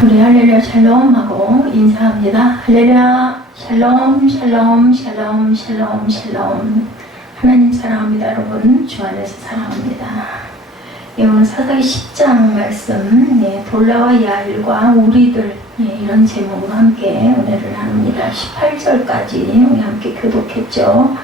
우리 할렐루야 샬롬 하고 인사합니다. 할렐루야 샬롬 샬롬 샬롬 샬롬 샬롬. 하나님 사랑합니다. 여러분 주 안에서 사랑합니다. 오늘 사사기 10장 말씀, 돌라와 야일과 우리들, 이런 제목으로 함께 은혜를 나눕니다. 18절까지 우리 함께 교독했죠.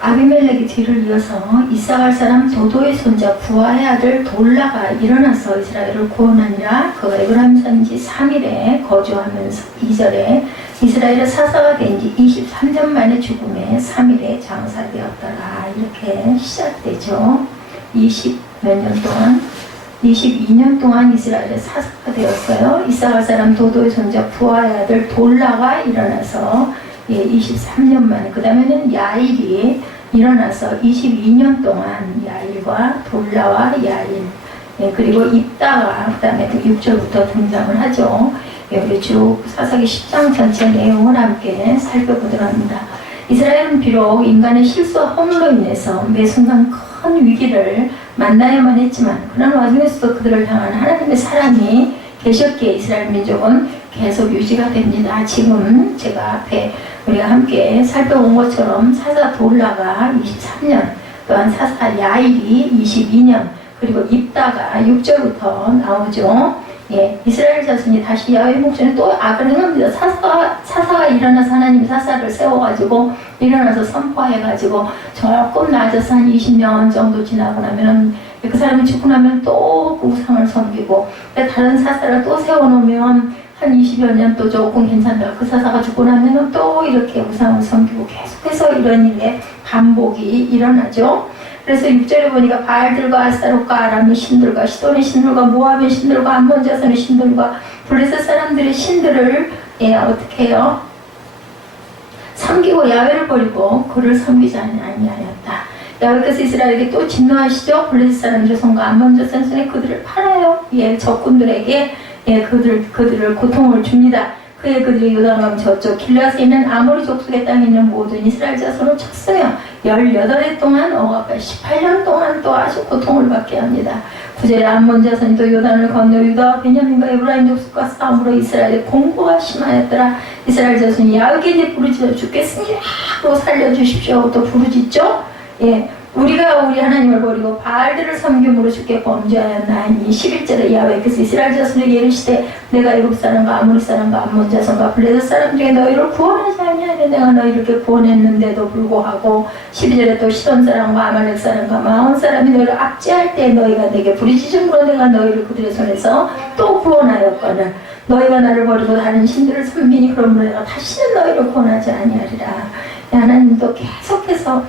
아비멜렉이 뒤를 이어서 이사갈 사람 도도의 손자 부하의 아들 돌라가 일어나서 이스라엘을 구원하니라. 그가 에브라임 산지 3일에 거주하면서 2절에 이스라엘의 사사가 된 지 23년 만에 죽음에 3일에 장사되었더라. 이렇게 시작되죠. 20몇 년 동안 22년 동안 이스라엘의 사사가 되었어요. 이사갈 사람 도도의 손자 부하의 아들 돌라가 일어나서 23년 만에, 그 다음에는 야일이 일어나서 22년 동안 야일과 돌라와 야일, 그리고 입다가 그 다음에 6절부터 등장을 하죠. 우리 쭉 사사기 10장 전체 내용을 함께 살펴보도록 합니다. 이스라엘은 비록 인간의 실수와 허물로 인해서 매 순간 큰 위기를 만나야만 했지만, 그런 와중에서도 그들을 향한 하나님의 사랑이 계셨기에 이스라엘 민족은 계속 유지가 됩니다. 지금 제가 앞에 우리가 함께 살펴본 것처럼 사사 돌라가 23년, 또한 사사 야일이 22년, 그리고 입다가 6절부터 나오죠. 이스라엘 자손이 다시 야훼의 목전에 또 악을 행합니다. 사사가 일어나서 하나님이 사사를 세워가지고 일어나서 선포해가지고 조금 낮아서 한 20년 정도 지나고 나면은 그 사람이 죽고 나면 또 그 우상을 섬기고, 다른 사사를 또 세워놓으면 한 20여 년 또 조금 괜찮다. 그 사사가 죽고 나면은 또 이렇게 우상을 섬기고 계속해서 이런 일의 반복이 일어나죠. 그래서 6절에 보니까 바알들과 아스타롯과 아람의 신들과 시돈의 신들과 모압의 신들과 암몬 자손의 신들과 블레셋 사람들의 신들을 어떻게 해요? 섬기고 야훼를 버리고 그를 섬기지 아니하였다. 야훼께서 이스라엘에게 또 진노하시죠. 블레셋 사람들의 손과 암몬 자손의 손에 그들을 팔아요. 적군들에게 그들을 고통을 줍니다. 그들이 요단강 저쪽 길앗에 있는 아모리 족속의 땅에 있는 모든 이스라엘 자손을 쳤으며 18해 동안 억압과 18년 동안 또 아주 고통을 받게 합니다. 9절에 암몬 자손이 또 요단을 건너 유다와 베냐민과 에브라임 족속과 싸움으로 이스라엘의 공고가 심하였더라. 이스라엘 자손이 야훼에게 이제 부르짖어 죽겠습니다 하고 살려주십시오 또 부르짖죠. 우리가 우리 하나님을 버리고 바알들을 섬김으로 주께 범죄하였나니. 11절에 야훼께서 이스라엘 자손에게 이르시되 내가 애굽 사람과 아모리 사람과 암몬 자손과 블레셋 사람 중에 너희를 구원하지 아니하냐. 내가 너희를 구원했는데도 불구하고 12절에 또 시돈 사람과 아말렉 사람과 마온 사람이 너희를 압제할 때 너희가 내게 부르짖음으로 내가 너희를 그들의 손에서 또 구원하였거늘 너희가 나를 버리고 다른 신들을 섬기니 그러므로 내가 다시는 너희를 구원하지 아니하리라. 하나님도 계속해서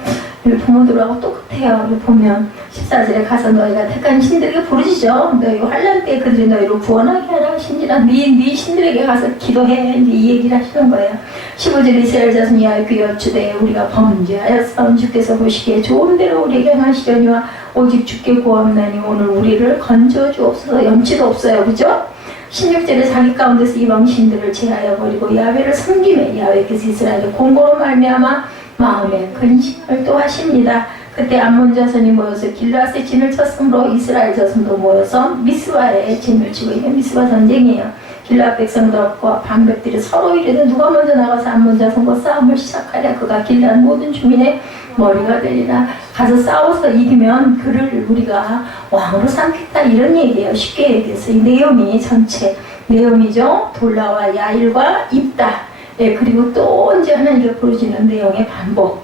부모들하고 똑같아요. 보면 14절에 가서 너희가 택한 신들에게 부르짖어 너희 환난 때에 그들이 너희를 구원하게 하라 하시니라. 네 신들에게 가서 기도해. 이 얘기를 하시는 거예요. 15절에 이스라엘 자손이 야훼께 여쭈되 우리가 범죄하였사온 주께서 보시기에 좋은 대로 우리에게 행하시려니와 오직 주께 구하옵나니 오늘 우리를 건져주옵소서. 염치도 없어요. 그죠? 16절에 자기 가운데서 이방 신들을 제하여 버리고 야훼를 섬기매 야훼께서 이스라엘의 공고로 말미암아 마음에 근심을 또 하십니다. 그때 암몬 자손이 모여서 길앗에 진을 쳤으므로 이스라엘 자손도 모여서 미스바에 진을 치고 있는 미스바 전쟁이에요. 길앗 백성들과 방백들이 서로 이르되 누가 먼저 나가서 암몬 자손과 싸움을 시작하랴. 그가 길앗 모든 주민의 머리가 되리라. 가서 싸워서 이기면 그를 우리가 왕으로 삼겠다. 이런 얘기예요. 쉽게 얘기해서 이 내용이 전체 내용이죠. 돌라와 야일과 입다. 그리고 또 이제 하나님께 부르짖는 내용의 반복.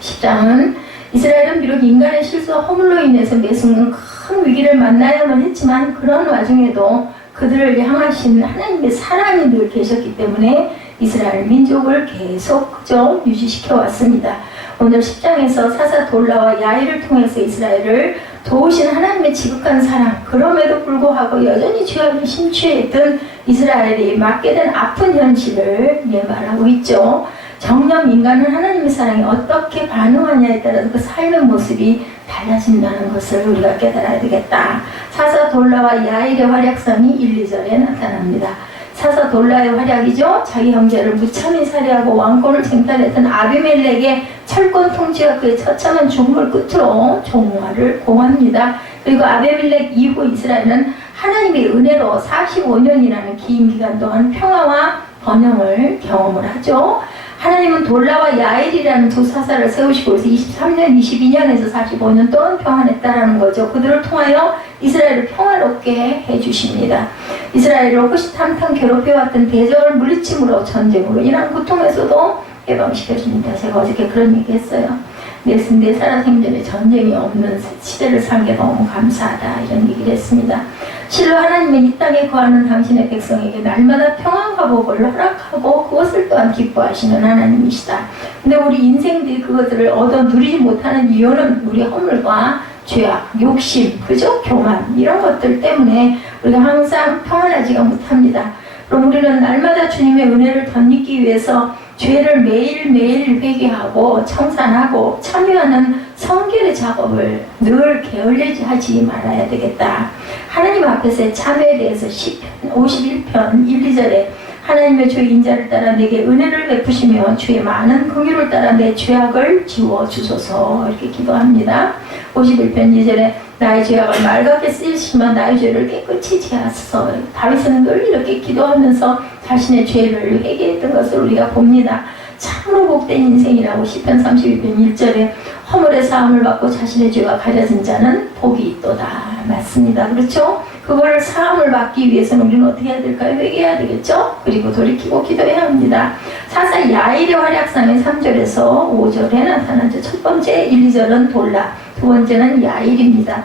10장은 이스라엘은 비록 인간의 실수와 허물로 인해서 매 순간 큰 위기를 만나야만 했지만 그런 와중에도 그들을 향하신 하나님의 사랑이 늘 계셨기 때문에 이스라엘 민족을 계속 유지시켜 왔습니다. 오늘 10장에서 사사 돌라와 야일을 통해서 이스라엘을 도우신 하나님의 지극한 사랑, 그럼에도 불구하고 여전히 죄악에 심취했던 이스라엘이 맞게 된 아픈 현실을 말하고 있죠. 정녕 인간은 하나님의 사랑에 어떻게 반응하냐에 따라서 그 삶의 모습이 달라진다는 것을 우리가 깨달아야 되겠다. 사사 돌라와 야일의 활약상이 1, 2절에 나타납니다. 사사 돌라의 활약이죠. 자기 형제를 무참히 살해하고 왕권을 쟁탈했던 아비멜렉의 철권 통치가 그의 처참한 죽음을 끝으로 종말을 공합니다. 그리고 아비멜렉 이후 이스라엘은 하나님의 은혜로 45년이라는 긴 기간 동안 평화와 번영을 경험을 하죠. 하나님은 돌라와 야일이라는 두 사사를 세우시고 그래서 23년, 22년에서 45년 동안 평안했다라는 거죠. 그들을 통하여 이스라엘을 평화롭게 해주십니다. 이스라엘을 호시탐탐 괴롭혀왔던 대적을 물리침으로 전쟁으로 인한 고통에서도 해방시켜줍니다. 제가 어저께 그런 얘기 했어요. 내 살아생전에 전쟁이 없는 시대를 산 게 너무 감사하다 이런 얘기를 했습니다. 실로 하나님은 이 땅에 거하는 당신의 백성에게 날마다 평안과 복을 허락하고 그것을 또한 기뻐하시는 하나님이시다. 근데 우리 인생들이 그것들을 얻어 누리지 못하는 이유는 우리 허물과 죄악, 욕심, 그죠? 교만 이런 것들 때문에 우리가 항상 평안하지가 못합니다. 그럼 우리는 날마다 주님의 은혜를 덧입기 위해서 죄를 매일매일 회개하고 청산하고 참여하는 성결의 작업을 늘 게을리지 하지 말아야 되겠다. 하나님 앞에서의 참여에 대해서 시편 51편 1, 2절에 하나님의 주의 인자를 따라 내게 은혜를 베푸시며 주의 많은 긍휼을 따라 내 죄악을 지워주소서 이렇게 기도합니다. 51편 2절에 나의 죄악을 맑게 쓰시면 나의 죄를 깨끗이 제하소서. 다윗은 늘 이렇게 기도하면서 자신의 죄를 회개했던 것을 우리가 봅니다. 참으로 복된 인생이라고 시편 32편 1절에 허물의 사함을 받고 자신의 죄가 가려진 자는 복이 있도다. 맞습니다. 그렇죠? 그거를 사함을 받기 위해서는 우리는 어떻게 해야 될까요? 회개해야 되겠죠? 그리고 돌이키고 기도해야 합니다. 사사 야일의 활약상의 3절에서 5절에 나타나죠. 첫 번째 1, 2절은 돌라, 두 번째는 야일입니다.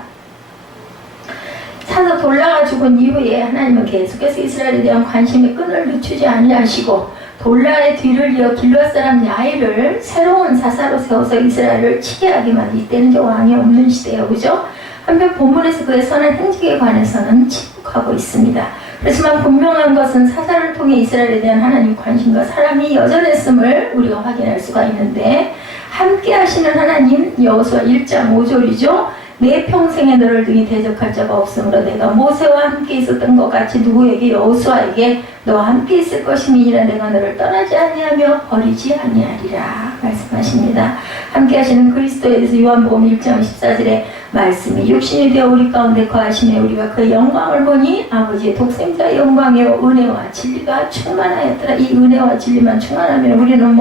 사사 돌라가 죽은 이후에 하나님은 계속해서 이스라엘에 대한 관심의 끈을 늦추지 아니하시고 돌라의 뒤를 이어 길앗 사람 야일을 새로운 사사로 세워서 이스라엘을 치게 하기만. 이때는 이제 왕이 없는 시대예요, 그죠? 한편 본문에서 그의 선한 행직에 관해서는 침묵하고 있습니다. 그렇지만 분명한 것은 사사를 통해 이스라엘에 대한 하나님 관심과 사랑이 여전했음을 우리가 확인할 수가 있는데, 함께 하시는 하나님, 여호수아 1장 5절이죠. 내 평생에 너를 등이 대적할 자가 없으므로 내가 모세와 함께 있었던 것 같이 누구에게 여호수아에게 너와 함께 있을 것임이니라. 내가 너를 떠나지 아니하며 버리지 아니하리라 말씀하십니다. 함께 하시는 그리스도에 대해서 요한복음 1장 14절에 말씀이 육신이 되어 우리 가운데 거하시며 우리가 그의 영광을 보니 아버지의 독생자의 영광이요 은혜와 진리가 충만하였더라. 이 은혜와 진리만 충만하면 우리는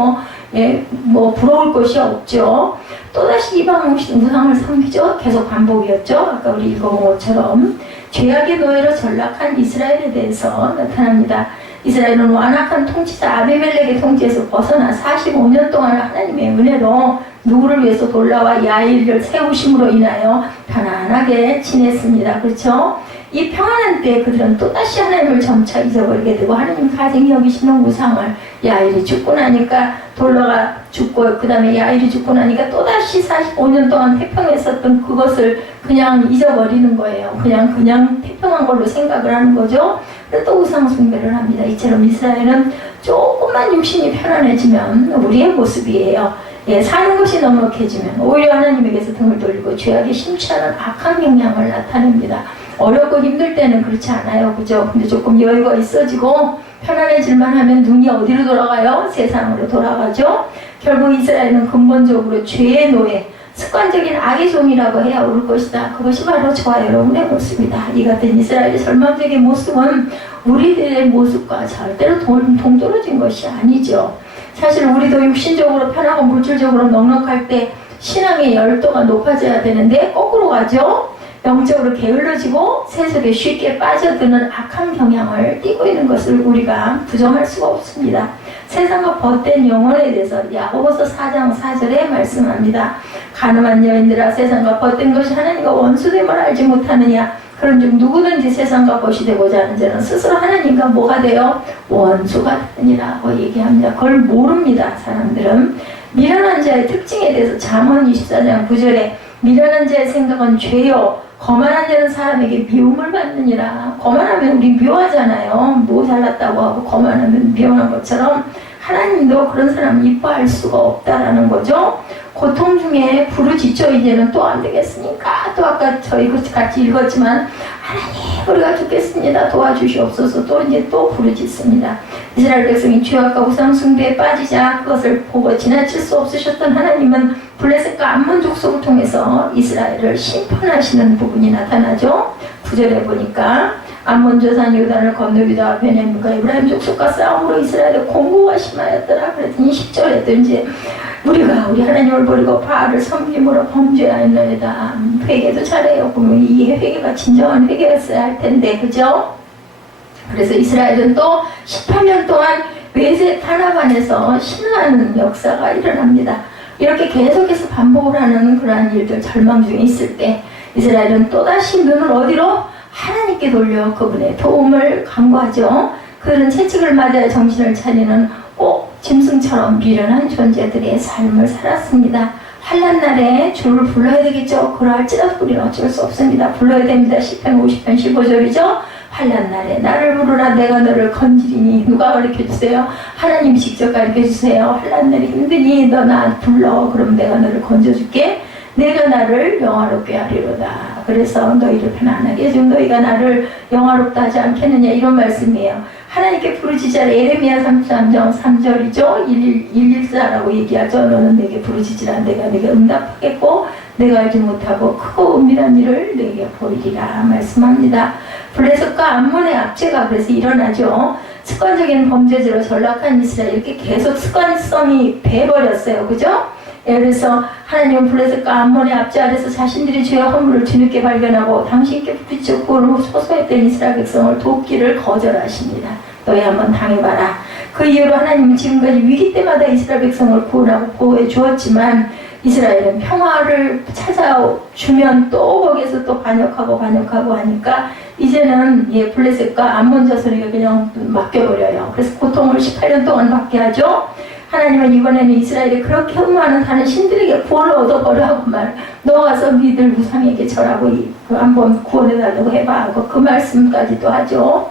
부러울 것이 없죠. 또다시 이방 우상을 섬기죠. 계속 반복이었죠. 아까 우리 읽어본 것처럼 죄악의 노예로 전락한 이스라엘에 대해서 나타납니다. 이스라엘은 완악한 통치자 아비멜렉의 통치에서 벗어나 45년 동안 하나님의 은혜로 누구를 위해서 돌라와 야일을 세우심으로 인하여 편안하게 지냈습니다. 그렇죠? 이 평안한 때에 그들은 또다시 하나님을 점차 잊어버리게 되고 하나님 가증히 여기시는 우상을, 야일이 죽고 나니까 돌라가 죽고 그 다음에 야일이 죽고 나니까 또다시 45년 동안 태평했었던 그것을 그냥 잊어버리는 거예요. 그냥 태평한 걸로 생각을 하는 거죠. 또 우상 숭배를 합니다. 이처럼 이스라엘은 조금만 육신이 편안해지면 우리의 모습이에요. 사는 것이 넉넉해지면 오히려 하나님에게서 등을 돌리고 죄악에 심취하는 악한 경향을 나타냅니다. 어렵고 힘들 때는 그렇지 않아요. 그죠? 근데 조금 여유가 있어지고 편안해질만 하면 눈이 어디로 돌아가요? 세상으로 돌아가죠. 결국 이스라엘은 근본적으로 죄의 노예, 습관적인 악의 종이라고 해야 옳을 것이다. 그것이 바로 저와 여러분의 모습이다. 이 같은 이스라엘의 절망적인 모습은 우리들의 모습과 절대로 동떨어진 것이 아니죠. 사실 우리도 육신적으로 편하고 물질적으로 넉넉할 때 신앙의 열도가 높아져야 되는데 거꾸로 가죠. 영적으로 게을러지고 세속에 쉽게 빠져드는 악한 경향을 띠고 있는 것을 우리가 부정할 수가 없습니다. 세상과 벗된 영혼에 대해서 야고보서 4장 4절에 말씀합니다. 가늠한 여인들아, 세상과 벗된 것이 하나님과 원수됨을 알지 못하느냐. 그런즉 누구든지 세상과 벗이 되고자 하는 자는 스스로 하나님과 뭐가 되어 원수가 되느니라고 얘기합니다. 그걸 모릅니다. 사람들은. 미련한 자의 특징에 대해서 잠언 24장 9절에 미련한 자의 생각은 죄요 거만한 자는 사람에게 미움을 받느니라. 거만하면 우리 묘하잖아요. 뭐 잘났다고 하고 거만하면 묘한 것처럼 하나님도 그런 사람 이뻐할 수가 없다라는 거죠. 고통 중에 부르짖죠. 이제는 또 안 되겠으니까. 또 아까 저희 같이 읽었지만 하나님 우리가 죽겠습니다. 도와주시옵소서. 또 부르짖습니다. 이스라엘 백성이 죄악과 우상 숭배에 빠지자 그것을 보고 지나칠 수 없으셨던 하나님은 블레셋과 암몬 족속을 통해서 이스라엘을 심판하시는 부분이 나타나죠. 9절에 보니까 암몬 조산 요단을 건너기도 하고 베냐민과 에브라임 족속과 싸움으로 이스라엘의 공고가 심하였더라. 그랬더니 10절에도 이제 우리가 우리 하나님을 버리고 바알을 섬김으로 범죄하였나이다. 회개도 잘해요. 그러면 이 회개가 진정한 회개였어야 할 텐데, 그죠? 그래서 이스라엘은 또 18년 동안 외세 탄압 안에서 신나는 역사가 일어납니다. 이렇게 계속해서 반복을 하는 그러한 일들, 절망 중에 있을 때 이스라엘은 또다시 눈을 어디로? 하나님께 돌려 그분의 도움을 간구하죠. 그들은 채찍을 맞아야 정신을 차리는 꼭 짐승처럼 미련한 존재들의 삶을 살았습니다. 환난 날에 주를 불러야 되겠죠. 그러할지라도 우리는 어쩔 수 없습니다. 불러야 됩니다. 시편 50편 15절이죠. 환난 날에 나를 부르라 내가 너를 건지리니. 누가 가르쳐주세요? 하나님이 직접 가르쳐주세요. 환난 날이 힘드니 너 나 불러. 그럼 내가 너를 건져줄게. 내가 나를 영화롭게 하리로다. 그래서 너희를 편안하게 해주면 너희가 나를 영화롭다 하지 않겠느냐, 이런 말씀이에요. 하나님께 부르짖으라. 예레미야 33장 3절이죠. 114라고 얘기하죠. 너는 내게 부르짖으라. 내가 네게 응답하겠고 내가 알지 못하고 크고 은밀한 일을 내게 보이리라 말씀합니다. 블레셋과 암몬의 압제가 그래서 일어나죠. 습관적인 범죄지로 전락한 이스라엘, 이렇게 계속 습관성이 배버렸어요. 그죠? 그래서 하나님은 블레셋과 암몬의 압제 아래서 자신들이 죄의 허물을 뒤늦게 발견하고 당신께 부딪혀 구원을 소소했던 이스라엘 백성을 돕기를 거절하십니다. 너희 한번 당해봐라. 그 이후로 하나님은 지금까지 위기 때마다 이스라엘 백성을 구원하고 보호해 주었지만 이스라엘은 평화를 찾아주면 또 거기에서 또 반역하고 하니까 이제는 블레셋과 암몬 자손에게 그냥 맡겨버려요. 그래서 고통을 18년 동안 받게 하죠. 하나님은 이번에는 이스라엘이 그렇게 흠모하는 다른 신들에게 구원을 얻어버려 하고 너 가서 니들 우상에게 절하고 한번 구원해달라고 해봐 하고 그 말씀까지도 하죠.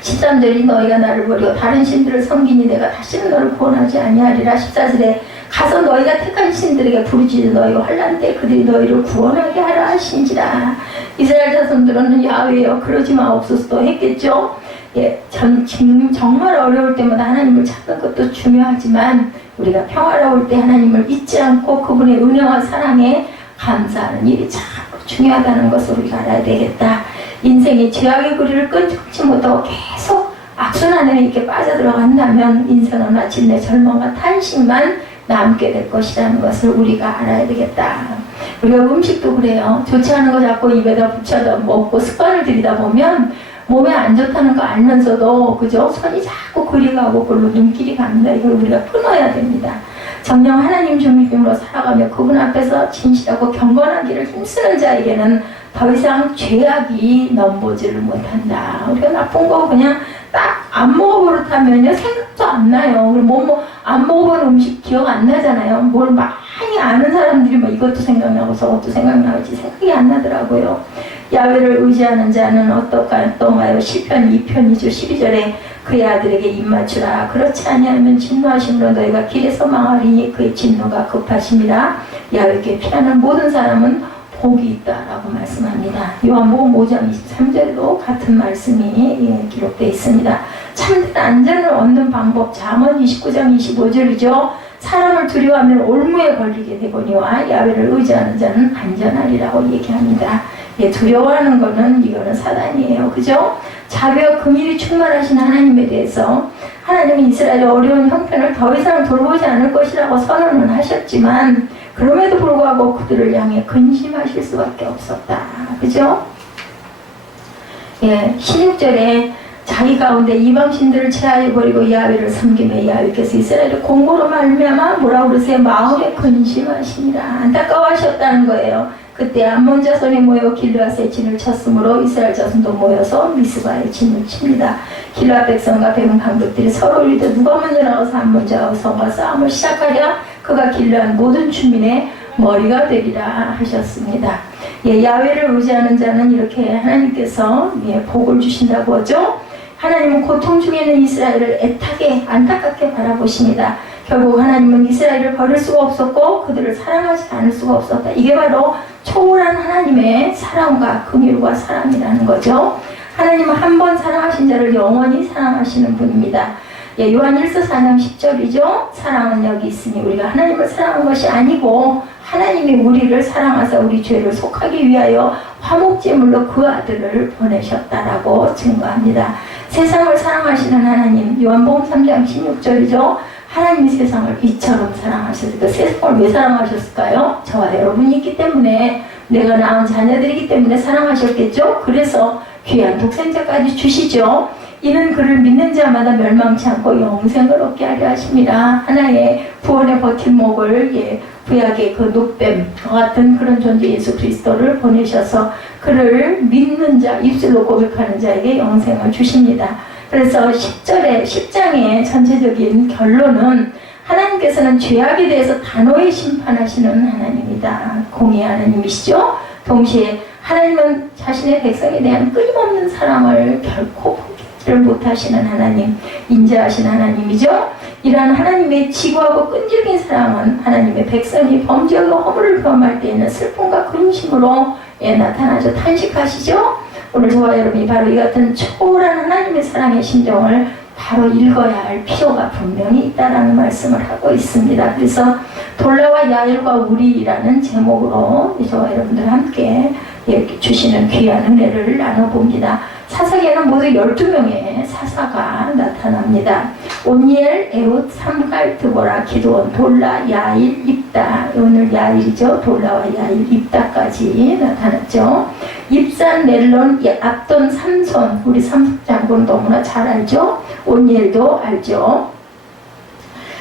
13절이 너희가 나를 버리고 다른 신들을 섬기니 내가 다시는 너를 구원하지 아니하리라. 14절에 가서 너희가 택한 신들에게 부르짖으 너희 환난 때 그들이 너희를 구원하게 하라 하신지라. 이스라엘 자손들은 야훼여 그러지 마옵소서 했겠죠. 정말 어려울 때마다 하나님을 찾는 것도 중요하지만 우리가 평화로울 때 하나님을 잊지 않고 그분의 은혜와 사랑에 감사하는 일이 참 중요하다는 것을 우리가 알아야 되겠다. 인생의 죄악의 고리를 끊지 못하고 계속 악순환에 이렇게 빠져들어간다면 인생은 마침내 절망과 탄식만 남게 될 것이라는 것을 우리가 알아야 되겠다. 우리가 음식도 그래요. 좋지 않은 거 자꾸 입에다 붙여다 먹고 습관을 들이다 보면 몸에 안 좋다는 거 알면서도 그죠? 손이 자꾸 그리가고 그걸로 눈길이 갑니다. 이걸 우리가 끊어야 됩니다. 정녕 하나님 중심으로 살아가며 그분 앞에서 진실하고 경건하기를 힘쓰는 자에게는 더 이상 죄악이 넘보지를 못한다. 우리가 나쁜 거 그냥 딱 안 먹어버릇하면요 생각도 안 나요. 그리고 안 먹어본 음식 기억 안 나잖아요. 뭘 많이 아는 사람들이 이것도 생각나고 저것도 생각나지 생각이 안 나더라고요. 야훼를 의지하는 자는 어떤가요? 시편 2편이죠. 12절에 그의 아들에게 입맞추라. 그렇지 아니하면 진노하심으로 너희가 길에서 망하리니 그의 진노가 급하심이라. 야훼께 피하는 모든 사람은 복이 있다라고 말씀합니다. 요한복음 5장 23절에도 같은 말씀이 기록되어 있습니다. 참된 안전을 얻는 방법 잠언 29장 25절이죠. 사람을 두려워하면 올무에 걸리게 되거니와 야훼를 의지하는 자는 안전하리라고 얘기합니다. 두려워하는 거는 이거는 사단이에요. 그죠? 자비와 긍휼이 충만하신 하나님에 대해서 하나님은 이스라엘의 어려운 형편을 더 이상 돌보지 않을 것이라고 선언은 하셨지만 그럼에도 불구하고 그들을 향해 근심하실 수밖에 없었다. 그죠? 16절에 자기 가운데 이방신들을 제하여 버리고 야훼를 섬기며 야훼께서 이스라엘의 공고로 말미암아 뭐라고 그러세요? 마음에 근심하시니라. 안타까워하셨다는 거예요. 그때 암몬 자손이 모여 길르앗에 진을 쳤으므로 이스라엘 자손도 모여서 미스바에 진을 칩니다. 길르앗 백성과 백은 강독들이 서로 이르되 누가 먼저 나가서 암몬 자손과 싸움을 시작하랴 그가 길르앗 모든 주민의 머리가 되리라 하셨습니다. 야훼를 의지하는 자는 이렇게 하나님께서 복을 주신다고 하죠. 하나님은 고통 중에 있는 이스라엘을 애타게 안타깝게 바라보십니다. 결국 하나님은 이스라엘을 버릴 수가 없었고 그들을 사랑하지 않을 수가 없었다. 이게 바로 초월한 하나님의 사랑과 긍휼과 사랑이라는 거죠. 하나님은 한 번 사랑하신 자를 영원히 사랑하시는 분입니다. 요한 1서 4장 10절이죠. 사랑은 여기 있으니 우리가 하나님을 사랑한 것이 아니고 하나님이 우리를 사랑하사 우리 죄를 속하기 위하여 화목제물로 그 아들을 보내셨다라고 증거합니다. 세상을 사랑하시는 하나님, 요한복음 3장 16절이죠. 하나님이 세상을 이처럼 사랑하셨을까? 세상을 왜 사랑하셨을까요? 저와 여러분이 있기 때문에, 내가 낳은 자녀들이기 때문에 사랑하셨겠죠? 그래서 귀한 독생자까지 주시죠. 이는 그를 믿는 자마다 멸망치 않고 영생을 얻게 하려 하심이라. 하나의 구원의 버팀목을 구약의 그 노뱀 같은 그런 존재 예수 그리스도를 보내셔서 그를 믿는 자, 입술로 고백하는 자에게 영생을 주십니다. 그래서 10장의 전체적인 결론은 하나님께서는 죄악에 대해서 단호히 심판하시는 하나님이다. 공의의 하나님이시죠. 동시에 하나님은 자신의 백성에 대한 끊임없는 사랑을 결코 포기를 못하시는 하나님, 인자하신 하나님이죠. 이러한 하나님의 지구하고 끈질긴 사랑은 하나님의 백성이 범죄하고 허물을 범할 때에는 슬픔과 근심으로 나타나죠. 탄식하시죠. 오늘 저와 여러분이 바로 이 같은 초월한 하나님의 사랑의 심정을 바로 읽어야 할 필요가 분명히 있다라는 말씀을 하고 있습니다. 그래서 돌라와 야일과 우리라는 제목으로 저와 여러분들 함께 주시는 귀한 은혜를 나눠봅니다. 사사기에는 모두 12명의 사사가 나타납니다. 온니엘, 에훗, 삼갈, 드보라, 기드온, 돌라, 야일, 입다. 오늘 야일이죠. 돌라와 야일, 입다까지 나타났죠. 입산, 넬론, 압돈, 삼손. 우리 삼손장군 너무나 잘 알죠. 온니엘도 알죠.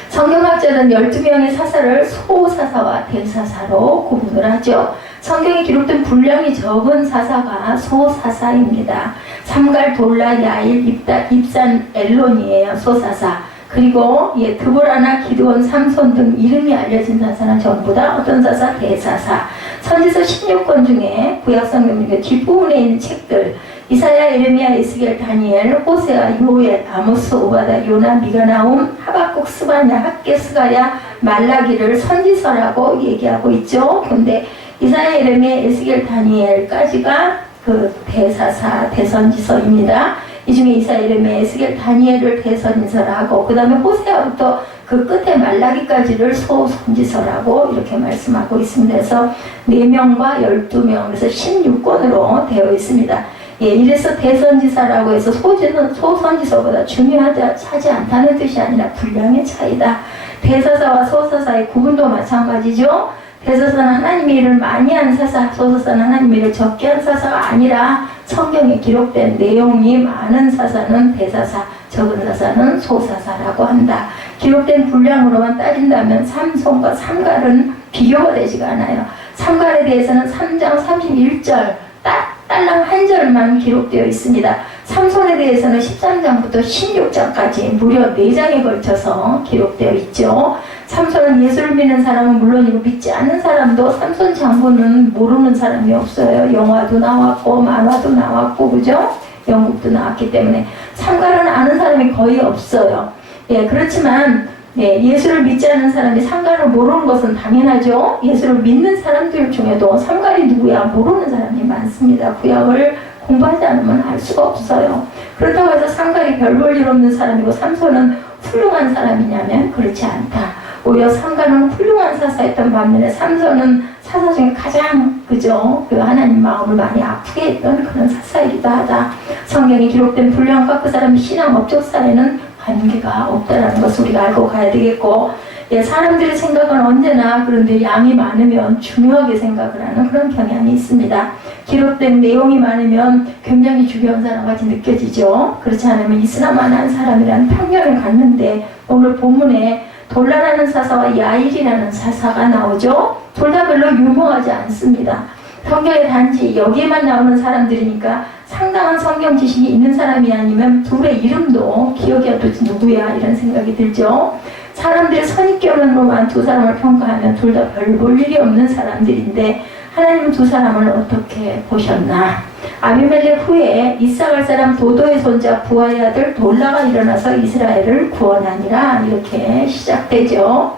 성경학자는 12명의 사사를 소사사와 대사사로 구분을 하죠. 성경에 기록된 분량이 적은 사사가 소사사입니다. 삼갈, 돌라, 야일, 입다, 입산, 엘론이에요. 소사사. 그리고 드보라나 기드온, 삼손 등 이름이 알려진 사사는 전부 다 어떤 사사? 대사사. 선지서 16권 중에 구약성경 뒷부분에 있는 책들, 이사야, 예레미야, 에스겔, 다니엘, 호세아, 요엘, 아모스, 오바다, 요나, 미가, 나움, 하박국, 스바냐, 학개, 스가랴, 말라기를 선지서라고 얘기하고 있죠. 근데 이사야, 예레미야, 에스겔, 다니엘까지가 그 대사사, 대선지서입니다. 이 중에 이사야, 예레미야, 에스겔, 다니엘을 대선지서라고, 그 다음에 호세아부터 그 끝에 말라기까지를 소선지서라고 이렇게 말씀하고 있습니다. 그래서 4명과 12명, 그래서 16권으로 되어 있습니다. 이래서 대선지사라고 해서 소선지서보다 중요하지 않다는 뜻이 아니라 분량의 차이다. 대사사와 소사사의 구분도 마찬가지죠. 대사사는 하나님의 일을 많이 한 사사, 소사사는 하나님의 일을 적게 한 사사가 아니라 성경에 기록된 내용이 많은 사사는 대사사, 적은 사사는 소사사라고 한다. 기록된 분량으로만 따진다면 삼손과 삼갈은 비교가 되지가 않아요. 삼갈에 대해서는 3장 31절 딸랑 한 절만 기록되어 있습니다. 삼손에 대해서는 13장부터 16장까지 무려 4장에 걸쳐서 기록되어 있죠. 삼손은 예수를 믿는 사람은 물론이고 믿지 않는 사람도 삼손 장군은 모르는 사람이 없어요. 영화도 나왔고 만화도 나왔고 그죠? 영국도 나왔기 때문에 삼갈은 아는 사람이 거의 없어요. 그렇지만 예수를 믿지 않는 사람이 삼갈을 모르는 것은 당연하죠. 예수를 믿는 사람들 중에도 삼갈이 누구야 모르는 사람이 많습니다. 구약을 공부하지 않으면 알 수가 없어요. 그렇다고 해서 삼갈이 별 볼 일 없는 사람이고 삼손은 훌륭한 사람이냐면 그렇지 않다. 오히려 삼갈은 훌륭한 사사였던 반면에 삼손은 사사 중에 가장 그죠? 그 하나님 마음을 많이 아프게 했던 그런 사사이기도 하다. 성경에 기록된 분량과 그 사람의 신앙 업적 사이에는 관계가 없다라는 것을 우리가 알고 가야 되겠고, 사람들의 생각은 언제나 그런데 양이 많으면 중요하게 생각을 하는 그런 경향이 있습니다. 기록된 내용이 많으면 굉장히 중요한 사람같이 느껴지죠. 그렇지 않으면 이스라만한 사람이라는 편견을 갖는데 오늘 본문에 돌라라는 사사와 야일이라는 사사가 나오죠. 둘 다 별로 유명하지 않습니다. 성경에 단지 여기에만 나오는 사람들이니까 상당한 성경 지식이 있는 사람이 아니면 둘의 이름도 기억이 안 나지 누구야 이런 생각이 들죠. 사람들의 선입견으로만 두 사람을 평가하면 둘 다 별 볼 일이 없는 사람들인데 하나님은 두 사람을 어떻게 보셨나? 아비멜렉 후에 이삭할 사람 도도의 손자 부하의 아들 돌라가 일어나서 이스라엘을 구원하니라 이렇게 시작되죠.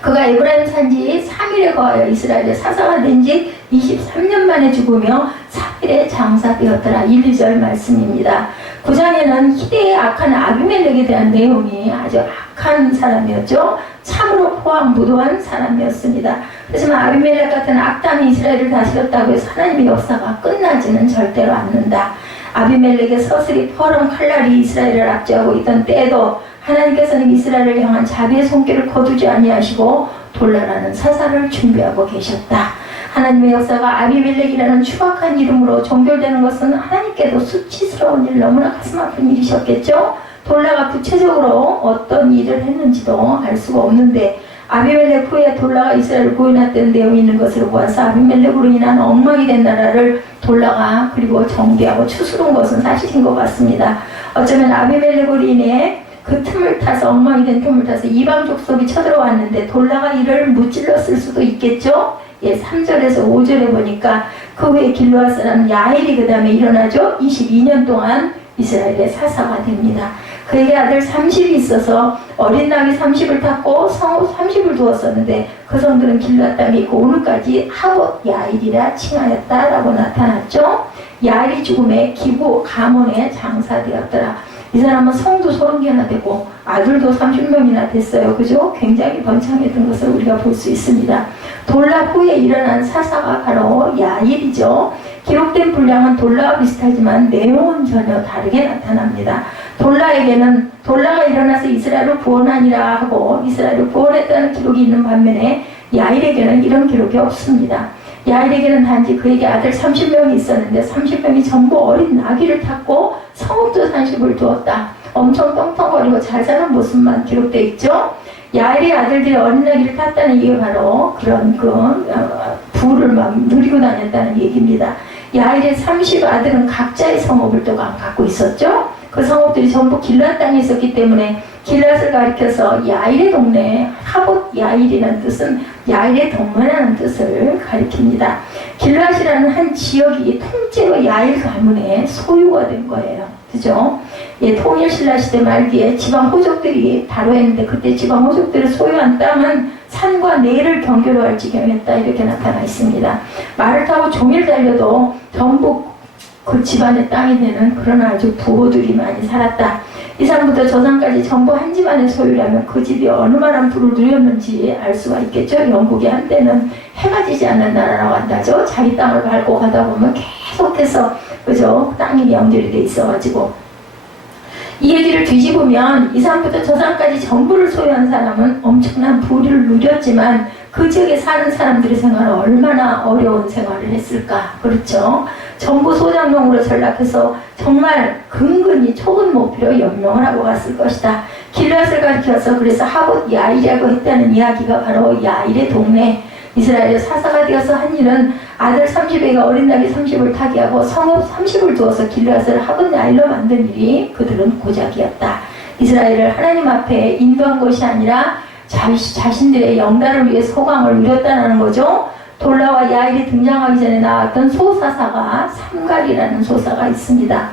그가 에브라임 산지 3일에 거하여 이스라엘의 사사가 된 지 23년 만에 죽으며 3일에 장사되었더라. 1, 2절 말씀입니다. 9장에는 희대의 악한 아비멜렉에 대한 내용이 아주 악한 사람이었죠. 참으로 포악무도한 사람이었습니다. 하지만 아비멜렉 같은 악당이 이스라엘을 다스렸다고 해서 하나님의 역사가 끝나지는 절대로 않는다. 아비멜렉의 서슬이 퍼런 칼날이 이스라엘을 압제하고 있던 때에도 하나님께서는 이스라엘을 향한 자비의 손길을 거두지 아니하시고 돌라라는 사사를 준비하고 계셨다. 하나님의 역사가 아비멜렉이라는 추악한 이름으로 종결되는 것은 하나님께도 수치스러운 일, 너무나 가슴 아픈 일이셨겠죠. 돌라가 구체적으로 어떤 일을 했는지도 알 수가 없는데 아비멜렉 후에 돌라가 이스라엘을 구원했던 내용이 있는 것으로 보아서 아비멜렉으로 인한 엉망이 된 나라를 돌라가 그리고 정비하고 추스른 것은 사실인 것 같습니다. 어쩌면 아비멜렉으로 인해 그 틈을 타서 엉망이 된 틈을 타서 이방 족속이 쳐들어왔는데 돌라가 이를 무찔렀을 수도 있겠죠. 3절에서 5절에 보니까 그 후에 길르앗 사람 야일이 그 다음에 일어나죠. 22년 동안 이스라엘의 사사가 됩니다. 그에게 아들 30이 있어서 어린 나귀 30을 탔고 성읍 30을 두었었는데 그 성들은 길르앗 땅에 있고 오늘까지 하봇 야일이라 칭하였다라고 나타났죠. 야일이 죽음에 기부 가몬에 장사되었더라. 이 사람은 성도 30개나 되고 아들도 30명이나 됐어요. 그죠? 굉장히 번창했던 것을 우리가 볼 수 있습니다. 돌라 후에 일어난 사사가 바로 야일이죠. 기록된 분량은 돌라와 비슷하지만 내용은 전혀 다르게 나타납니다. 돌라에게는 돌라가 일어나서 이스라엘을 구원하니라 하고 이스라엘을 구원했다는 기록이 있는 반면에 야일에게는 이런 기록이 없습니다. 야일에게는 단지 그에게 아들 30명이 있었는데 30명이 전부 어린 나귀를 탔고 성읍도 30을 두었다. 엄청 떵떵거리고 잘 사는 모습만 기록되어 있죠. 야일의 아들들이 어린 나귀를 탔다는 게 바로 그런 부를 막 누리고 다녔다는 얘기입니다. 야일의 30 아들은 각자의 성읍을 또 갖고 있었죠. 그 성읍들이 전부 길르앗 땅에 있었기 때문에 길르앗을 가리켜서 야일의 동네, 하봇 야일이라는 뜻은 야일의 동네라는 뜻을 가리킵니다. 길르앗이라는 한 지역이 통째로 야일 가문의 소유가 된 거예요. 그죠? 통일신라 시대 말기에 지방 호족들이 다뤄했는데 그때 지방 호족들이 소유한 땅은 산과 내를 경계로 할 지경이었다 이렇게 나타나 있습니다. 말을 타고 종일 달려도 전부 그 집안의 땅이 되는 그런 아주 부호들이 많이 살았다. 이 산부터 저 산까지 전부 한 집안의 소유라면 그 집이 어느 만한 부를 누렸는지 알 수가 있겠죠. 영국이 한때는 해가 지지 않는 나라라고 한다죠. 자기 땅을 밟고 가다 보면 계속해서 그죠? 땅이 연결이 돼 있어가지고 이 얘기를 뒤집으면 이 산부터 저 산까지 전부를 소유한 사람은 엄청난 부를 누렸지만 그 지역에 사는 사람들의 생활은 얼마나 어려운 생활을 했을까. 그렇죠? 전부 소장용으로 전락해서 정말 근근히 촉은 목표로 연명을 하고 갔을 것이다. 길르앗을 가리켜서 그래서 하봇 야일이라고 했다는 이야기가 바로 야일의 동네 이스라엘의 사사가 되어서 한 일은 아들 30에게 어린 나귀 30을 타게 하고 성읍 30을 두어서 길르앗을 하봇 야일로 만든 일이 그들은 고작이었다. 이스라엘을 하나님 앞에 인도한 것이 아니라 자신들의 영달을 위해 소강을 누렸다는 거죠. 돌라와 야일이 등장하기 전에 나왔던 소사사가 삼갈이라는 소사가 있습니다.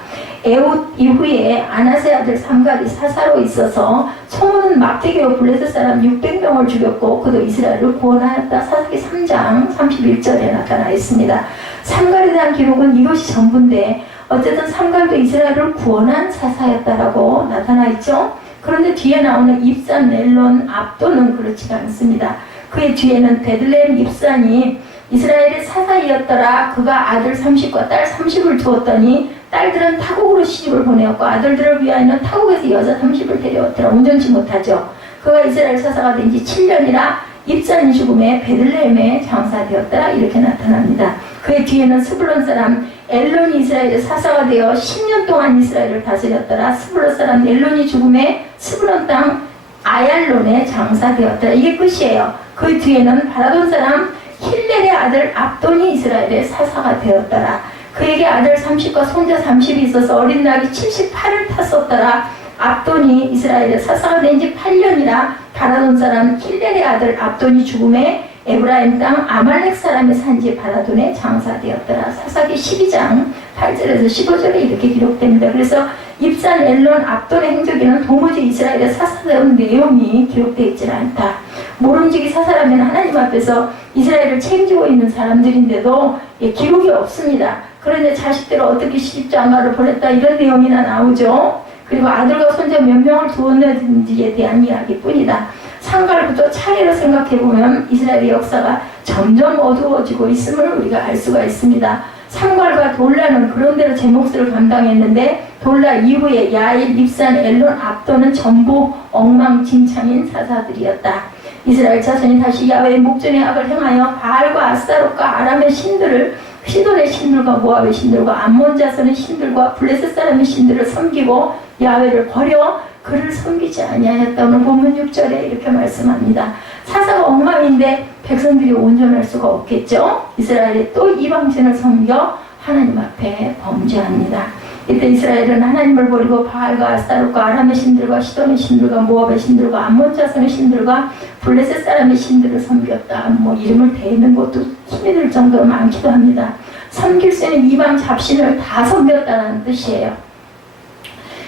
에훗 이후에 아나세 아들 삼갈이 사사로 있어서 소문은 막대기로 블레셋 사람 600명을 죽였고 그도 이스라엘을 구원하였다. 사사기 3장 31절에 나타나 있습니다. 삼갈에 대한 기록은 이것이 전부인데 어쨌든 삼갈도 이스라엘을 구원한 사사였다라고 나타나 있죠. 그런데 뒤에 나오는 입산, 넬론, 압도는 그렇지가 않습니다. 그의 뒤에는 베들레헴 입산이 이스라엘의 사사이었더라. 그가 아들 30과 딸 30을 두었더니 딸들은 타국으로 시집을 보내었고 아들들을 위하여는 타국에서 여자 30을 데려왔더라. 운전치 못하죠. 그가 이스라엘 사사가 된 지 7년이라 입산이 죽음에 베들레헴에 장사되었더라. 이렇게 나타납니다. 그의 뒤에는 스불론 사람 엘론이 이스라엘의 사사가 되어 10년 동안 이스라엘을 다스렸더라. 스불론 사람 엘론이 죽음에 스불론 땅 아얄론에 장사되었더라. 이게 끝이에요. 그 뒤에는 바라돈 사람 힐렐의 아들 압돈이 이스라엘의 사사가 되었더라. 그에게 아들 30과 손자 30이 있어서 어린 나귀 78을 탔었더라. 압돈이 이스라엘의 사사가 된 지 8년이라 바라돈 사람 힐렐의 아들 압돈이 죽음에 에브라임 땅 아말렉 사람의 산지 바라돈에 장사되었더라. 사사기 12장 8절에서 15절에 이렇게 기록됩니다. 그래서 입산 엘론 압돈의 행적에는 도무지 이스라엘의 사사다운 내용이 기록되어 있지 않다. 모름지기 사사라면 하나님 앞에서 이스라엘을 책임지고 있는 사람들인데도 기록이 없습니다. 그런데 자식들을 어떻게 시집장가를 보냈다 이런 내용이나 나오죠. 그리고 아들과 손자 몇 명을 두었는지에 대한 이야기뿐이다. 창갈부터 차례로 생각해보면 이스라엘의 역사가 점점 어두워지고 있음을 우리가 알 수가 있습니다. 삼갈과 돌라는 그런대로 제 몫을 감당했는데 돌라 이후에 야일, 입산, 엘론, 압도는 전부 엉망진창인 사사들이었다. 이스라엘 자손이 다시 야훼의 목전의 악을 행하여 바알과 아스타롯과 아람의 신들을 시돈의 신들과 모압의 신들과 암몬 자손의 신들과 블레셋 사람의 신들을 섬기고 야훼를 버려 그를 섬기지 아니하였다. 오늘 본문 6절에 이렇게 말씀합니다. 사사가 엉망인데 백성들이 온전할 수가 없겠죠. 이스라엘이 또 이방신을 섬겨 하나님 앞에 범죄합니다. 이때 이스라엘은 하나님을 버리고 바알과 아스타롯과 아람의 신들과 시돈의 신들과 모압의 신들과 암몬 자손의 신들과 블레셋 사람의 신들을 섬겼다. 이름을 대는 것도 힘이 들 정도로 많기도 합니다. 섬길 수 있는 이방 잡신을 다 섬겼다는 뜻이에요.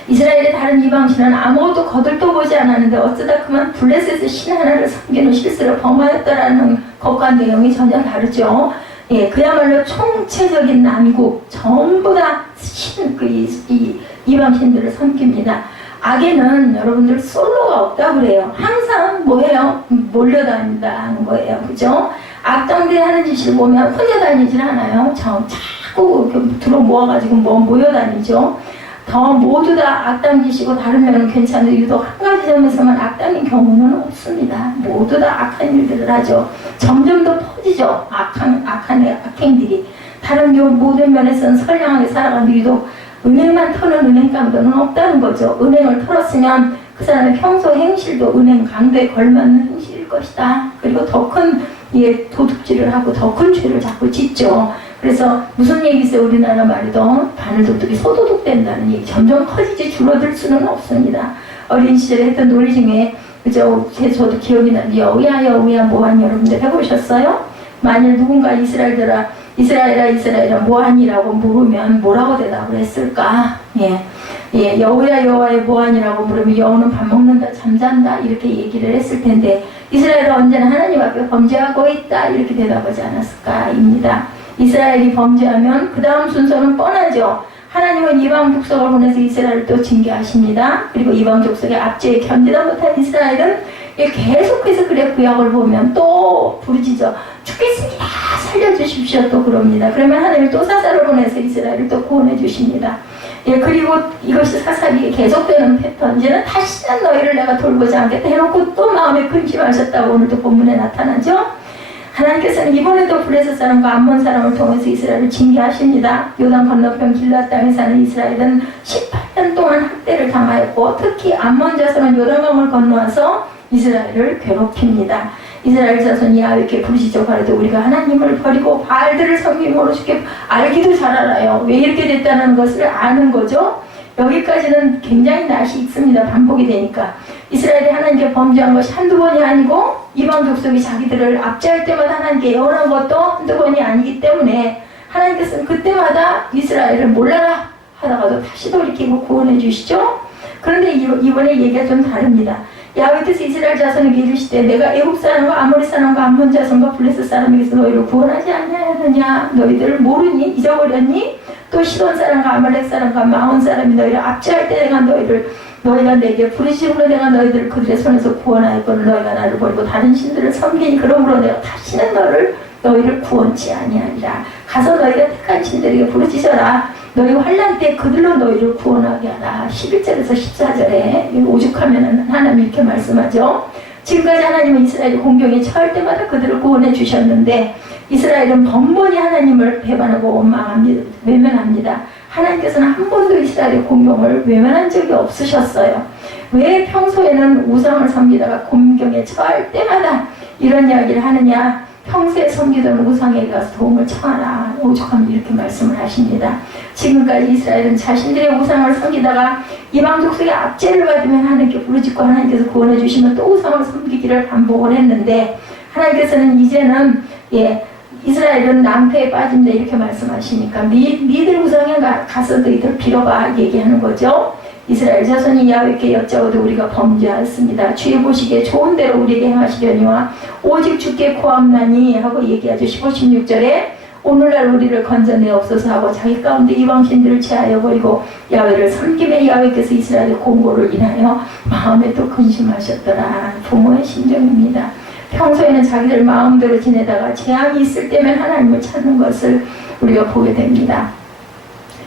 이스라엘의 다른 이방신은 아무것도 거들떠 보지 않았는데 어쩌다 그만 블레셋의 신 하나를 섬기는 실수를 범하였다라는 것과 내용이 전혀 다르죠. 예, 그야말로 총체적인 난국, 전부 다 이방신들을 섬깁니다. 악에는 여러분들 솔로가 없다고 그래요. 항상 뭐예요? 몰려다닌다는 거예요. 그죠? 악당들이 하는 짓을 보면 혼자 다니질 않아요. 자꾸 들어 모아가지고 모여다니죠. 더 모두 다 악당 짓이고 다르면 괜찮은데 유독 한 가지 점에서만 악당인 경우는 없습니다. 모두 다 악한 일들을 하죠. 점점 더 퍼지죠. 악행들이. 다른 모든 면에서는 선량하게 살아가는데 유독 은행만 터는 은행강도는 없다는 거죠. 은행을 털었으면 그 사람의 평소 행실도 은행 강도에 걸맞는 행실일 것이다. 그리고 더 큰 도둑질을 하고 더 큰 죄를 자꾸 짓죠. 그래서 무슨 얘기 있어요? 우리나라 말에도 바늘도둑이 소도둑 된다는 얘기. 점점 커지지 줄어들 수는 없습니다. 어린 시절에 했던 놀이 중에 그죠? 저도 기억이 나는데 여우야 뭐하니 여러분들 해보셨어요? 만일 누군가 이스라엘아 뭐하니라고 물으면 뭐라고 대답을 했을까? 여우야 뭐하니라고 물으면 여우는 밥 먹는다 잠잔다 이렇게 얘기를 했을 텐데 이스라엘은 언제나 하나님 앞에 범죄하고 있다 이렇게 대답하지 않았을까입니다. 이스라엘이 범죄하면 그 다음 순서는 뻔하죠. 하나님은 이방 족속을 보내서 이스라엘을 또 징계하십니다. 그리고 이방 족속의 압제에 견디다 못한 이스라엘은 계속해서 그래 구약을 보면 또 부르짖어 죽겠습니다. 살려주십시오. 또 그럽니다. 그러면 하나님이 또 사사를 보내서 이스라엘을 또 구원해 주십니다. 그리고 이것이 사사기 계속되는 패턴. 이제는 다시는 너희를 내가 돌보지 않겠다 해놓고 또 마음에 근심하셨다고 오늘도 본문에 나타나죠. 하나님께서는 이번에도 블레셋 사람과 암몬 사람을 통해서 이스라엘을 징계하십니다. 요단 건너편 길앗 땅에 사는 이스라엘은 18년 동안 학대를 당하였고 특히 암몬 자손은 요단강을 건너와서 이스라엘을 괴롭힙니다. 이스라엘 자손이 야훼께 부르짖어 가로되 우리가 하나님을 버리고 바알들을 섬김으로 죽게 알기도 잘 알아요. 왜 이렇게 됐다는 것을 아는 거죠. 여기까지는 굉장히 낯이 익습니다. 반복이 되니까. 이스라엘이 하나님께 범죄한 것이 한두 번이 아니고 이방 족속이 자기들을 압제할 때마다 하나님께 예언한 것도 한두 번이 아니기 때문에 하나님께서는 그때마다 이스라엘을 몰라라 하다가도 다시 돌이키고 구원해 주시죠. 그런데 이번에 얘기가 좀 다릅니다. 야훼께서 이스라엘 자손에게 이르시되 내가 애굽 사람과 아모리 사람과 암몬 자손과 블레셋 사람에게서 너희를 구원하지 아니하였느냐. 너희들을 모르니 잊어버렸니? 또 시돈 사람과 아말렉 사람과 마온 사람이 너희를 압제할 때 너희가 내게 부르심으로 내가 너희들을 그들의 손에서 구원하였거늘 너희가 나를 버리고 다른 신들을 섬기니 그러므로 내가 다시는 너희를 구원치 아니하리라. 가서 너희가 택한 신들에게 부르짖어라. 너희 환난 때 그들로 너희를 구원하게 하라. 11절에서 14절에 오죽하면 하나님 이렇게 말씀하죠. 지금까지 하나님은 이스라엘이 공경에 처할 때마다 그들을 구원해 주셨는데 이스라엘은 번번이 하나님을 배반하고 외면합니다. 하나님께서는 한 번도 이스라엘의 공경을 외면한 적이 없으셨어요. 왜 평소에는 우상을 섬기다가 공경에 처할 때마다 이런 이야기를 하느냐. 평소에 섬기던 우상에게 가서 도움을 청하라. 오죽하면 이렇게 말씀을 하십니다. 지금까지 이스라엘은 자신들의 우상을 섬기다가 이방 족속의 압제를 받으면 하나님께 부르짖고 하나님께서 구원해 주시면 또 우상을 섬기기를 반복을 했는데 하나님께서는 이제는 이스라엘은 낭패에 빠진다 이렇게 말씀하시니까 니들 우상에 가서 너희들 빌어봐 얘기하는 거죠. 이스라엘 자손이 야훼께 여짜오도 우리가 범죄하였습니다. 주의 보시기에 좋은 대로 우리에게 행하시려니와 오직 주께 구함나니 하고 얘기하죠. 15, 16절에 오늘날 우리를 건져내옵소서 하고 자기 가운데 이방신들을 제하여 버리고 야훼를 섬김에 야훼께서 이스라엘의 공고를 인하여 마음에 또 근심하셨더라. 부모의 심정입니다. 평소에는 자기들 마음대로 지내다가 재앙이 있을 때면 하나님을 찾는 것을 우리가 보게 됩니다.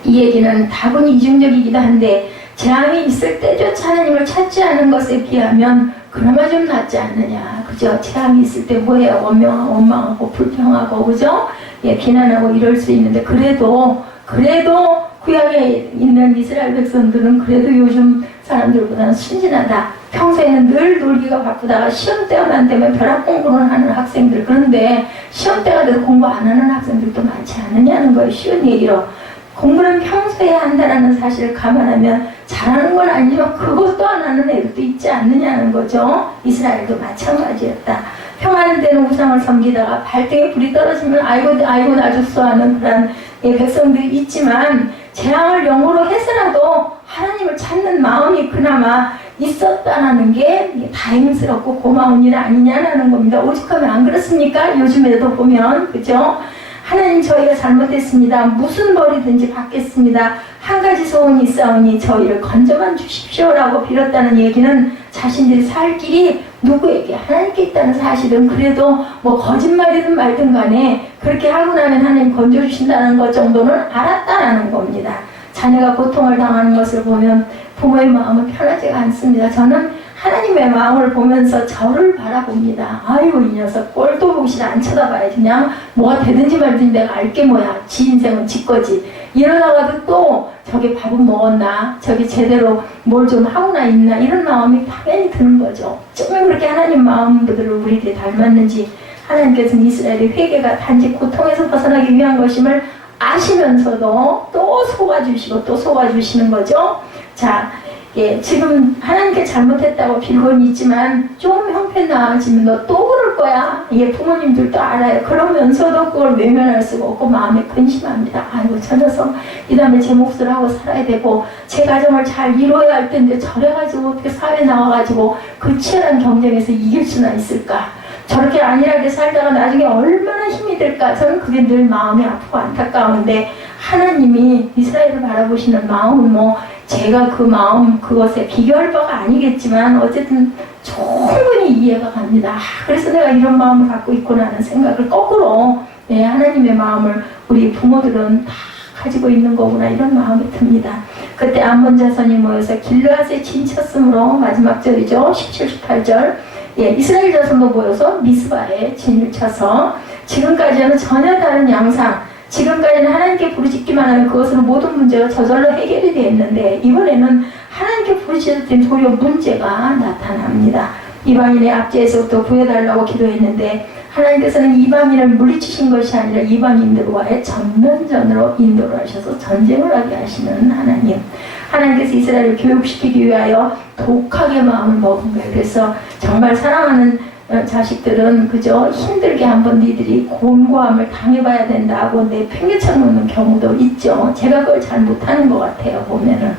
이 얘기는 다분히 이중적이기도 한데 재앙이 있을 때조차 하나님을 찾지 않은 것에 비하면 그나마 좀 낫지 않느냐. 그죠? 재앙이 있을 때 뭐해요? 원망하고 불평하고, 그죠? 예, 비난하고 이럴 수 있는데, 그래도 구약에 있는 이스라엘 백성들은 그래도 요즘 사람들보다는 순진하다. 평소에는 늘 놀기가 바쁘다가 시험 때만 되면 벼락 공부를 하는 학생들, 그런데 시험 때가 돼도 공부 안 하는 학생들도 많지 않느냐는 거예요. 쉬운 얘기로. 공부는 평소에 한다는 사실을 감안하면 잘하는 건 아니지만 그것도 안 하는 애들도 있지 않느냐는 거죠. 이스라엘도 마찬가지였다. 평안할 때는 우상을 섬기다가 발등에 불이 떨어지면 아이고 나줬어 하는 그런 백성들이 있지만 재앙을 영으로 해서라도 하나님을 찾는 마음이 그나마 있었다는 게 다행스럽고 고마운 일 아니냐는 겁니다. 오죽하면 안 그렇습니까? 요즘에도 보면, 그죠? 하나님, 저희가 잘못했습니다. 무슨 벌이든지 받겠습니다. 한 가지 소원이 있사오니 저희를 건져만 주십시오라고 빌었다는 얘기는 자신들이 살 길이 누구에게? 하나님께 있다는 사실은 그래도 뭐 거짓말이든 말든 간에 그렇게 하고 나면 하나님 건져주신다는 것 정도는 알았다라는 겁니다. 자녀가 고통을 당하는 것을 보면 부모의 마음은 편하지가 않습니다. 저는 하나님의 마음을 보면서 저를 바라봅니다. 아이고, 이 녀석 꼴도 보기 싫어. 안 쳐다봐야지. 그냥 뭐가 되든지 말든지 내가 알게 뭐야. 지 인생은 지 거지. 이러다가도 또 저기 밥은 먹었나, 저기 제대로 뭘 좀 하고나 있나, 이런 마음이 당연히 드는 거죠. 정말 그렇게 하나님 마음들을 우리들이 닮았는지, 하나님께서는 이스라엘의 회개가 단지 고통에서 벗어나기 위한 것임을 아시면서도 또 속아주시고 또 속아주시는 거죠. 자, 예, 지금 하나님께 잘못했다고 빌고는 있지만 좀 형편 나아지면 너 또 그럴 거야. 예, 부모님들도 알아요. 그러면서도 그걸 외면할 수가 없고 마음에 근심합니다. 아이고, 저 녀석 이 다음에 제 몫을 하고 살아야 되고 제 가정을 잘 이루어야 할 텐데 저래가지고 어떻게 사회에 나와가지고 그 치열한 경쟁에서 이길 수나 있을까. 저렇게 안일하게 살다가 나중에 얼마나 힘이 들까. 저는 그게 늘 마음이 아프고 안타까운데 하나님이 이스라엘을 바라보시는 마음은 뭐 제가 그 마음 그것에 비교할 바가 아니겠지만 어쨌든 충분히 이해가 갑니다. 그래서 내가 이런 마음을 갖고 있구나 하는 생각을 거꾸로 하나님의 마음을 우리 부모들은 다 가지고 있는 거구나 이런 마음이 듭니다. 그때 암몬 자손이 모여서 길르앗에 진쳤으므로 마지막 절이죠. 17, 18절 이스라엘 자손도 모여서 미스바에 진을 쳐서 지금까지는 전혀 다른 양상 지금까지는 하나님께 부르짖기만 하면 그것으로 모든 문제가 저절로 해결이 되었는데 이번에는 하나님께 부르짖을 때 도리어 문제가 나타납니다. 이방인의 압제에서부터 구해달라고 기도했는데 하나님께서는 이방인을 물리치신 것이 아니라 이방인들과의 전면전으로 인도를 하셔서 전쟁을 하게 하시는 하나님. 하나님께서 이스라엘을 교육시키기 위하여 독하게 마음을 먹은 거예요. 그래서 정말 사랑하는 자식들은 그저 힘들게 한번 니들이 곤고함을 당해봐야 된다고 내팽개쳐 놓는 경우도 있죠. 제가 그걸 잘 못하는 것 같아요. 보면은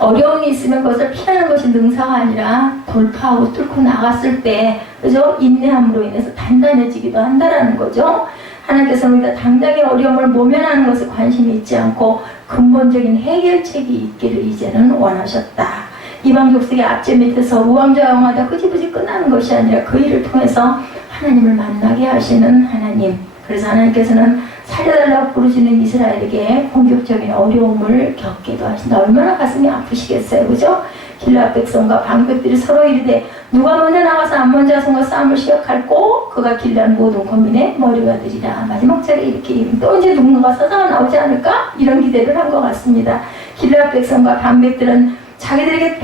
어려움이 있으면 그것을 피하는 것이 능사가 아니라 돌파하고 뚫고 나갔을 때 그죠? 인내함으로 인해서 단단해지기도 한다라는 거죠. 하나님께서는 우리가 당장의 어려움을 모면하는 것에 관심이 있지 않고 근본적인 해결책이 있기를 이제는 원하셨다. 이방 족속의 압제 밑에서 우왕좌왕하다 흐지부지 끝나는 것이 아니라 그 일을 통해서 하나님을 만나게 하시는 하나님. 그래서 하나님께서는 살려달라고 부르시는 이스라엘에게 공격적인 어려움을 겪기도 하신다. 얼마나 가슴이 아프시겠어요. 그죠? 길르앗 백성과 방백들이 서로 이르되 누가 먼저 나가서 암몬 자손과 싸움을 시작할꼬 그가 길르앗 모든 고민의 머리가 되리라. 마지막 절에 이렇게 또 이제 누군가가 서사가 나오지 않을까? 이런 기대를 한 것 같습니다. 길르앗 백성과 방백들은 자기들에게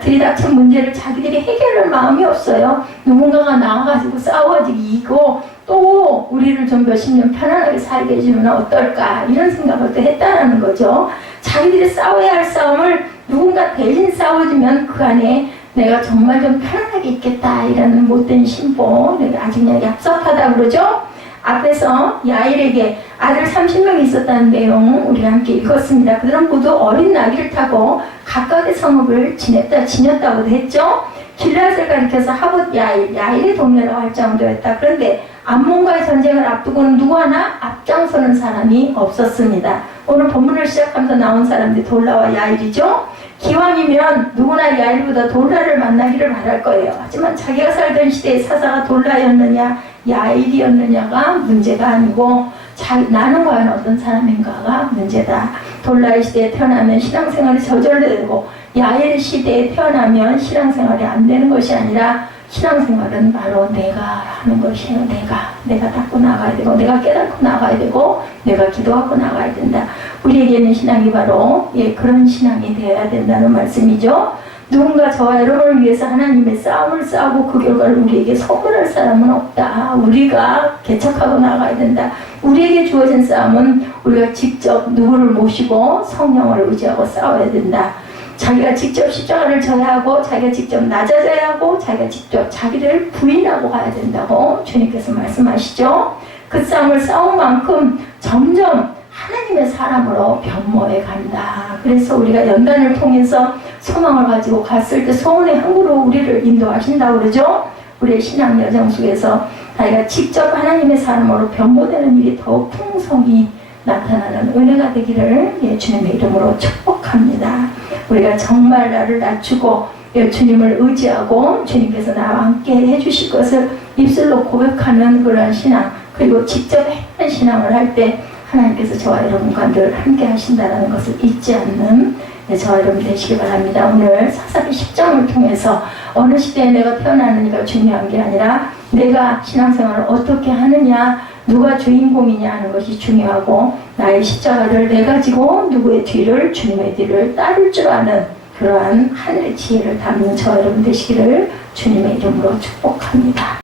들이닥친 문제를 자기들이 해결할 마음이 없어요. 누군가가 나와가지고 싸워가지고 이기고 또 우리를 좀 몇십 년 편안하게 살게 해주면 어떨까 이런 생각을 또 했다라는 거죠. 자기들이 싸워야 할 싸움을 누군가 대신 싸워주면 그 안에 내가 정말 좀 편안하게 있겠다 이라는 못된 심보 아주 그냥 얍삽하다 그러죠. 앞에서 야일에게 아들 30명이 있었다는 내용 우리가 함께 읽었습니다. 그들은 모두 어린 나귀를 타고 각각의 성읍을 지녔다고도 했죠. 길르앗을 가리켜서 하봇 야일의 동네라고 할 정도였다. 그런데 암몬과의 전쟁을 앞두고는 누구 하나 앞장서는 사람이 없었습니다. 오늘 본문을 시작하면서 나온 사람들이 돌라와 야일이죠. 기왕이면 누구나 야일보다 돌라를 만나기를 바랄 거예요. 하지만 자기가 살던 시대의 사사가 돌라였느냐 야일이었느냐가 문제가 아니고 나는 과연 어떤 사람인가가 문제다. 돌라의 시대에 태어나면 신앙생활이 저절로 되고 야일 시대에 태어나면 신앙생활이 안 되는 것이 아니라 신앙생활은 바로 내가 하는 것이에요. 내가 닦고 나가야 되고 내가 깨닫고 나가야 되고 내가 기도하고 나가야 된다. 우리에게는 신앙이 바로 그런 신앙이 되어야 된다는 말씀이죠. 누군가 저와 여러분을 위해서 하나님의 싸움을 싸우고 그 결과를 우리에게 선물할 사람은 없다. 우리가 개척하고 나가야 된다. 우리에게 주어진 싸움은 우리가 직접 누구를 모시고 성령을 의지하고 싸워야 된다. 자기가 직접 십자가를 져야 하고 자기가 직접 낮아져야 하고 자기가 직접 자기를 부인하고 가야 된다고 주님께서 말씀하시죠. 그 싸움을 싸운 만큼 점점 하나님의 사람으로 변모해 간다. 그래서 우리가 연단을 통해서 소망을 가지고 갔을 때 소원의 항구로 우리를 인도하신다고 그러죠. 우리의 신앙 여정 속에서 자기가 직접 하나님의 사람으로 변모되는 일이 더욱 풍성히 나타나는 은혜가 되기를 주님의 이름으로 축복합니다. 우리가 정말 나를 낮추고 주님을 의지하고 주님께서 나와 함께 해주실 것을 입술로 고백하는 그런 신앙, 그리고 직접 행하는 신앙을 할 때 하나님께서 저와 여러분과 늘 함께 하신다는 것을 잊지 않는 저와 여러분 되시기 바랍니다. 오늘 사사기 10장을 통해서 어느 시대에 내가 태어나느냐가 중요한 게 아니라 내가 신앙생활을 어떻게 하느냐, 누가 주인공이냐 하는 것이 중요하고 나의 십자가를 내가 지고 누구의 뒤를, 주님의 뒤를 따를 줄 아는 그러한 하늘의 지혜를 담는 저와 여러분 되시기를 주님의 이름으로 축복합니다.